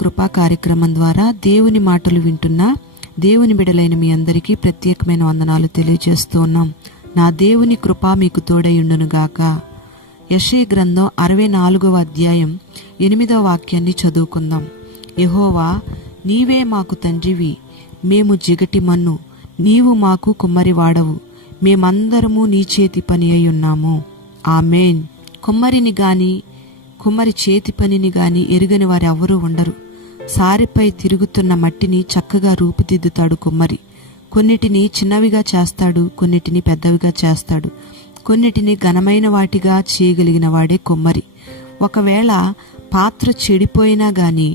కృపా కార్యక్రమం ద్వారా దేవుని మాటలు వింటున్న దేవుని బిడలైన మీ అందరికీ ప్రత్యేకమైన వందనాలు తెలియజేస్తూ ఉన్నాం. నా దేవుని కృప మీకు తోడైయుండునుగాక. యెషయా గ్రంథం 64వ అధ్యాయం 8వ వాక్యాన్ని చదువుకుందాం. యెహోవా, నీవే మాకు తండ్రివి, మేము జిగటి మన్ను, నీవు మాకు కుమ్మరివాడవు, మేమందరము నీ చేతి పని అయి ఉన్నాము. ఆమేన్. కుమ్మరిని గాని కుమ్మరి చేతి పనిని గాని ఎరుగని వారు ఎవరూ ఉండరు. సారెపై తిరుగుతున్న మట్టిని చక్కగా రూపుదిద్దుతాడు కుమ్మరి. కొన్నిటిని చిన్నవిగా చేస్తాడు, కొన్నిటిని పెద్దవిగా చేస్తాడు, కొన్నిటిని ఘనమైన వాటిగా చేయగలిగిన వాడే కుమ్మరి. ఒకవేళ పాత్ర చెడిపోయినా గాని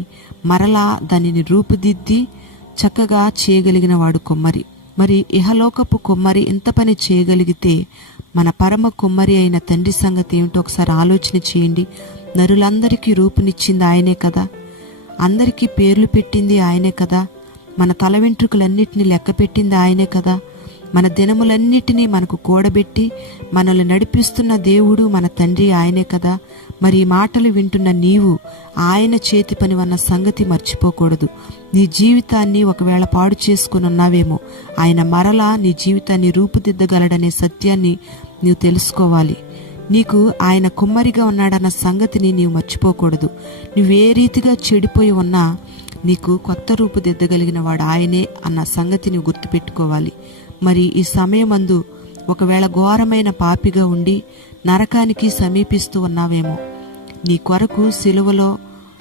మరలా దానిని రూపుదిద్ది చక్కగా చేయగలిగిన వాడు కుమ్మరి. మరి ఇహలోకపు కుమ్మరి ఇంత పని చేయగలిగితే మన పరమ కుమ్మరి అయిన తండ్రి సంగతి ఏమిటో ఒకసారి ఆలోచన చేయండి. నరులందరికీ రూపునిచ్చింది ఆయనే కదా, అందరికీ పేర్లు పెట్టింది ఆయనే కదా, మన తల వెంట్రుకలన్నిటినీ లెక్క పెట్టింది ఆయనే కదా, మన దినములన్నిటినీ మనకు కూడబెట్టి మనల్ని నడిపిస్తున్న దేవుడు మన తండ్రి ఆయనే కదా. మరి ఈ మాటలు వింటున్న నీవు ఆయన చేతి పని అన్న సంగతి మర్చిపోకూడదు. నీ జీవితాన్ని ఒకవేళ పాడు చేసుకుని ఉన్నావేమో, ఆయన మరలా నీ జీవితాన్ని రూపుదిద్దగలడనే సత్యాన్ని నీవు తెలుసుకోవాలి. నీకు ఆయన కుమ్మరిగా ఉన్నాడన్న సంగతిని నీవు మర్చిపోకూడదు. నువ్వే రీతిగా చెడిపోయి ఉన్నా నీకు కొత్త రూపుదిద్దగలిగిన వాడు ఆయనే అన్న సంగతి నువ్వు గుర్తుపెట్టుకోవాలి. మరి ఈ సమయమందు ఒకవేళ ఘోరమైన పాపిగా ఉండి నరకానికి సమీపిస్తూ ఉన్నావేమో, నీ కొరకు సిలువలో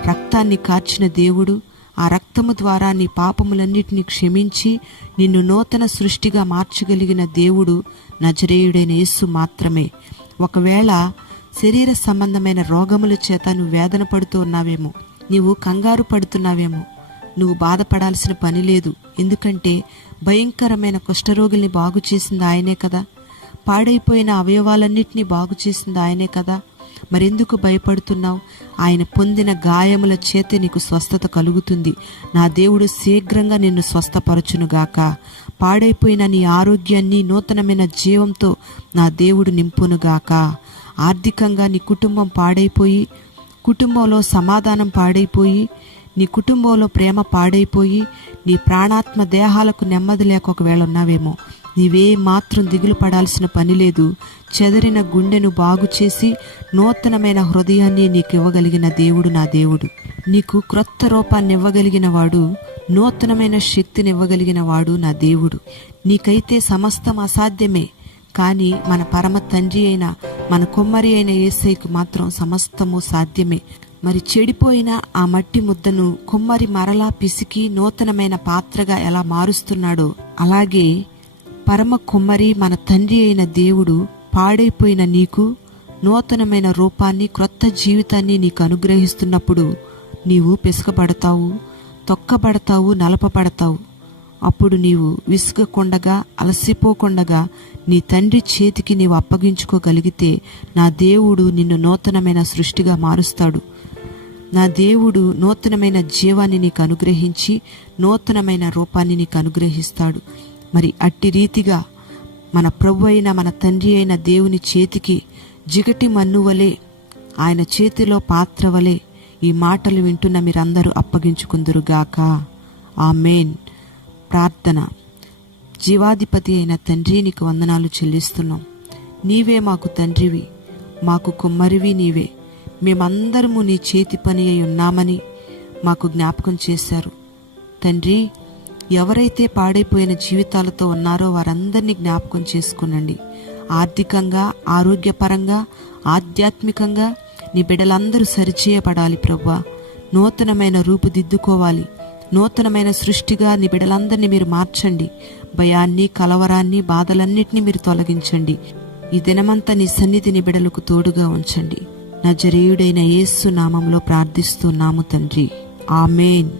రక్తాన్ని కార్చిన దేవుడు ఆ రక్తము ద్వారా నీ పాపములన్నిటినీ క్షమించి నిన్ను నూతన సృష్టిగా మార్చగలిగిన దేవుడు నజరేయుడైన యేసు మాత్రమే. ఒకవేళ శరీర సంబంధమైన రోగముల చేత నువ్వు వేదన పడుతూ ఉన్నావేమో, నీవు కంగారు పడుతున్నావేమో, నువ్వు బాధపడాల్సిన పని లేదు. ఎందుకంటే భయంకరమైన కుష్ఠరోగుల్ని బాగు చేసింది ఆయనే కదా, పాడైపోయిన అవయవాలన్నిటినీ బాగు చేసింది ఆయనే కదా. మరెందుకు భయపడుతున్నావు? ఆయన పొందిన గాయముల చేతే నీకు స్వస్థత కలుగుతుంది. నా దేవుడు శీఘ్రంగా నిన్ను స్వస్థపరచునుగాక. పాడైపోయిన నీ ఆరోగ్యాన్ని నూతనమైన జీవంతో నా దేవుడు నింపునుగాక. ఆర్థికంగా నీ కుటుంబం పాడైపోయి, కుటుంబంలో సమాధానం పాడైపోయి, నీ కుటుంబంలో ప్రేమ పాడైపోయి, నీ ప్రాణాత్మ దేహాలకు నెమ్మది లేక ఒకవేళ ఉన్నావేమో, నీవే మాత్రం దిగులు పడాల్సిన పని లేదు. చెదరిన గుండెను బాగు చేసి నూతనమైన హృదయాన్ని నీకు ఇవ్వగలిగిన దేవుడు నా దేవుడు. నీకు క్రొత్త రూపాన్ని ఇవ్వగలిగిన వాడు, నూతనమైన శక్తిని ఇవ్వగలిగిన వాడు నా దేవుడు. నీకైతే సమస్తం అసాధ్యమే, కానీ మన పరమ తండ్రి అయిన మన కుమ్మరి అయిన యేసయ్యకు మాత్రం సమస్తము సాధ్యమే. మరి చెడిపోయిన ఆ మట్టి ముద్దను కుమ్మరి మరలా పిసికి నూతనమైన పాత్రగా ఎలా మారుస్తున్నాడో, అలాగే పరమ కుమ్మరి మన తండ్రి అయిన దేవుడు పాడైపోయిన నీకు నూతనమైన రూపాన్ని, క్రొత్త జీవితాన్ని నీకు అనుగ్రహిస్తున్నప్పుడు నీవు పిసకబడతావు, తొక్కబడతావు, నలపబడతావు. అప్పుడు నీవు విసుగకుండగా, అలసిపోకుండగా నీ తండ్రి చేతికి నీవు అప్పగించుకోగలిగితే నా దేవుడు నిన్ను నూతనమైన సృష్టిగా మారుస్తాడు. నా దేవుడు నూతనమైన జీవాన్ని నీకు అనుగ్రహించి నూతనమైన రూపాన్ని నీకు అనుగ్రహిస్తాడు. మరి అట్టి రీతిగా మన ప్రభు అయిన మన తండ్రి అయిన దేవుని చేతికి జిగటి మన్ను వలె, ఆయన చేతిలో పాత్ర వలె ఈ మాటలు వింటున్న మీరందరూ అప్పగించుకుందురుగాక. ఆమేన్. ప్రార్థన. జీవాధిపతి అయిన తండ్రి, నీకు వందనాలు చెల్లిస్తున్నాం. నీవే మాకు తండ్రివి, మాకు కుమ్మరివి నీవే. మేమందరము నీ చేతి పని అయి ఉన్నామని మాకు జ్ఞాపకం చేశారు తండ్రి. ఎవరైతే పాడైపోయిన జీవితాలతో ఉన్నారో వారందరినీ జ్ఞాపకం చేసుకునండి. ఆర్థికంగా, ఆరోగ్యపరంగా, ఆధ్యాత్మికంగా నీ బిడ్డలందరూ సరిచేయబడాలి ప్రభువా. నూతనమైన రూపుదిద్దుకోవాలి. నూతనమైన సృష్టిగా నీ బిడ్డలందరినీ మీరు మార్చండి. భయాన్ని, కలవరాన్ని, బాధలన్నిటినీ మీరు తొలగించండి. ఈ దినమంతా నీ సన్నిధిని బిడ్డలకు తోడుగా ఉంచండి. నజరేయుడైన యేసు నామంలో ప్రార్థిస్తున్నాము తండ్రి. ఆమేన్.